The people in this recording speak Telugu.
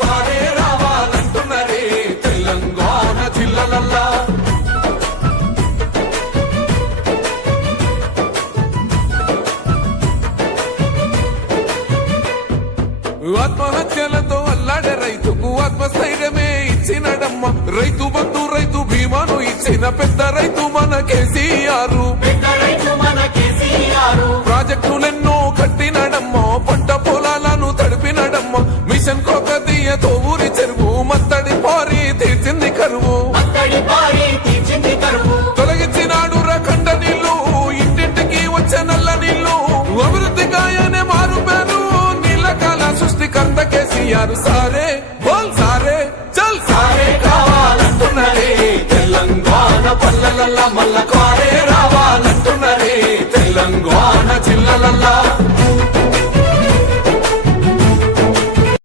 కారే రావాలంటున్నరే తెలంగాణ జిల్లలల్లా. ఆత్మహత్యలతో అల్లాడే రైతుకు ఆత్మస్థైర్యమే ఇచ్చినడమ్మ. రైతు బంధు రైతు బీమాను ఇచ్చిన పెద్ద రైతు మన కేసీఆర్. ప్రాజెక్టులెన్నో కట్టినడమ్మ, పంట పొలాలను తడిపినడమ్మ. మిషన్ కోకతీయతో ఊరి చెరువు మత్తడి పారి తీర్చింది కరువు. తొలగించినాడు రకండ నీళ్లు, ఇంటింటికి వచ్చే నల్ల నీళ్లు. అభివృద్ధి గాయనే మారు పేరు, నీళ్ళ కాల సృష్టికర్త కేసీఆర్. సారే బోల్ సారే చల్ సారే కావాలంటున్నదే తెలంగాణ పల్లెలల్లా.